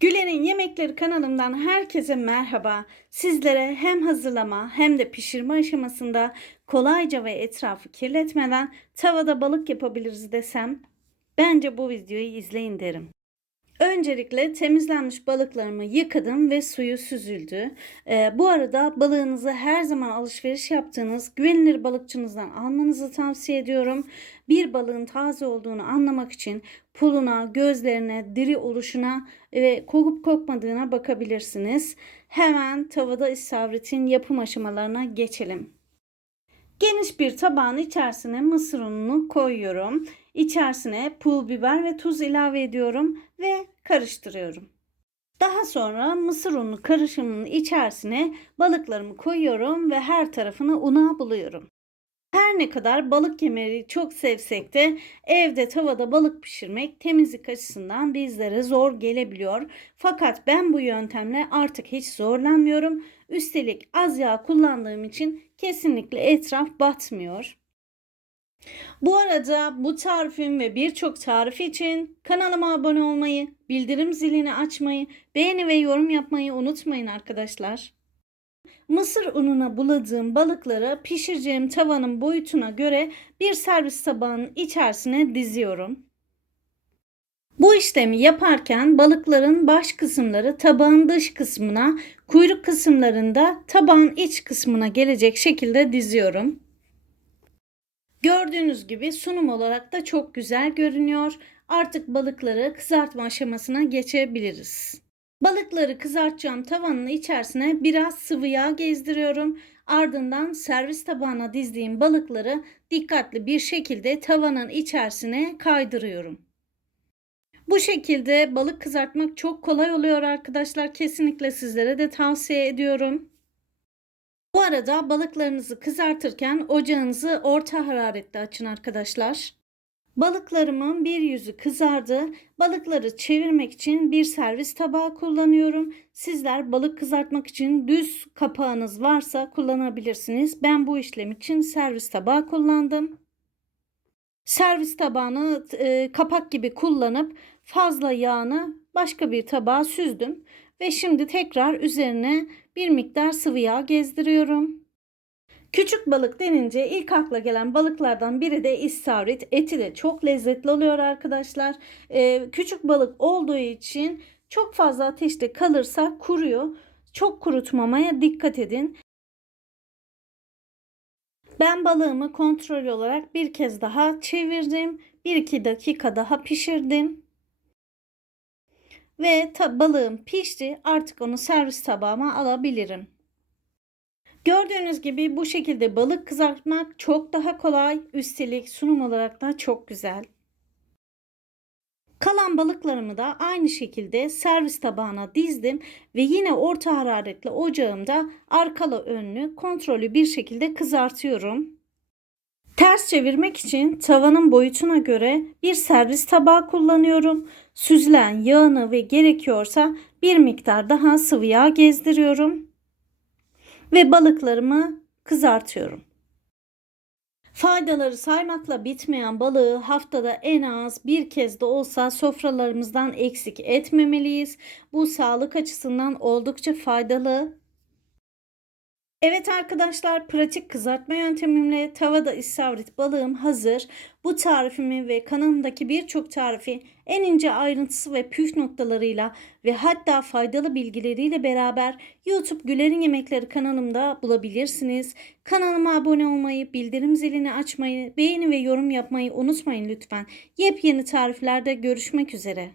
Gülen'in Yemekleri kanalımdan herkese merhaba. Sizlere hem hazırlama hem de pişirme aşamasında kolayca ve etrafı kirletmeden tavada balık yapabiliriz desem bence bu videoyu izleyin derim. Öncelikle temizlenmiş balıklarımı yıkadım ve suyu süzüldü. Ee, bu arada balığınızı her zaman alışveriş yaptığınız güvenilir balıkçınızdan almanızı tavsiye ediyorum. Bir balığın taze olduğunu anlamak için puluna, gözlerine, diri oluşuna ve kokup kokmadığına bakabilirsiniz. Hemen tavada istavritin yapım aşamalarına geçelim. Geniş bir tabağın içerisine mısır ununu koyuyorum. İçerisine pul biber ve tuz ilave ediyorum ve karıştırıyorum. Daha sonra mısır unu karışımının içerisine balıklarımı koyuyorum ve her tarafını una buluyorum. Her ne kadar balık yemeği çok sevsek de evde tavada balık pişirmek temizlik açısından bizlere zor gelebiliyor. Fakat ben bu yöntemle artık hiç zorlanmıyorum. Üstelik az yağ kullandığım için kesinlikle etraf batmıyor. Bu arada bu tarifim ve birçok tarif için kanalıma abone olmayı, bildirim zilini açmayı, beğeni ve yorum yapmayı unutmayın arkadaşlar. Mısır ununa buladığım balıkları pişireceğim tavanın boyutuna göre bir servis tabağının içerisine diziyorum. Bu işlemi yaparken balıkların baş kısımları tabağın dış kısmına, kuyruk kısımlarında tabağın iç kısmına gelecek şekilde diziyorum. Gördüğünüz gibi sunum olarak da çok güzel görünüyor. Artık balıkları kızartma aşamasına geçebiliriz. Balıkları kızartacağım tavanın içerisine biraz sıvı yağ gezdiriyorum. Ardından servis tabağına dizdiğim balıkları dikkatli bir şekilde tavanın içerisine kaydırıyorum. Bu şekilde balık kızartmak çok kolay oluyor arkadaşlar. Kesinlikle sizlere de tavsiye ediyorum. Bu arada balıklarınızı kızartırken ocağınızı orta hararette açın arkadaşlar. Balıklarımın bir yüzü kızardı. Balıkları çevirmek için bir servis tabağı kullanıyorum. Sizler balık kızartmak için düz kapağınız varsa kullanabilirsiniz. Ben bu işlem için servis tabağı kullandım. Servis tabağını e, kapak gibi kullanıp fazla yağını başka bir tabağa süzdüm ve şimdi tekrar üzerine bir miktar sıvı yağ gezdiriyorum. Küçük balık denince ilk akla gelen balıklardan biri de istavrit. Eti de çok lezzetli oluyor arkadaşlar. Ee, küçük balık olduğu için çok fazla ateşte kalırsa kuruyor. Çok kurutmamaya dikkat edin. Ben balığımı kontrol olarak bir kez daha çevirdim. 1-2 dakika daha pişirdim. Ve balığım pişti. Artık onu servis tabağıma alabilirim. Gördüğünüz gibi bu şekilde balık kızartmak çok daha kolay. Üstelik sunum olarak da çok güzel. Kalan balıklarımı da aynı şekilde servis tabağına dizdim ve yine orta hararetle ocağımda arkalı önlü kontrollü bir şekilde kızartıyorum. Ters çevirmek için tavanın boyutuna göre bir servis tabağı kullanıyorum. Süzülen yağını ve gerekiyorsa bir miktar daha sıvı yağ gezdiriyorum. Ve balıklarımı kızartıyorum. Faydaları saymakla bitmeyen balığı haftada en az bir kez de olsa sofralarımızdan eksik etmemeliyiz. Bu sağlık açısından oldukça faydalı Evet arkadaşlar pratik kızartma yöntemimle tavada istavrit balığım hazır. Bu tarifimi ve kanalımdaki birçok tarifi en ince ayrıntısı ve püf noktalarıyla ve hatta faydalı bilgileriyle beraber YouTube Güler'in Yemekleri kanalımda bulabilirsiniz. Kanalıma abone olmayı, bildirim zilini açmayı, beğeni ve yorum yapmayı unutmayın lütfen. Yepyeni tariflerde görüşmek üzere.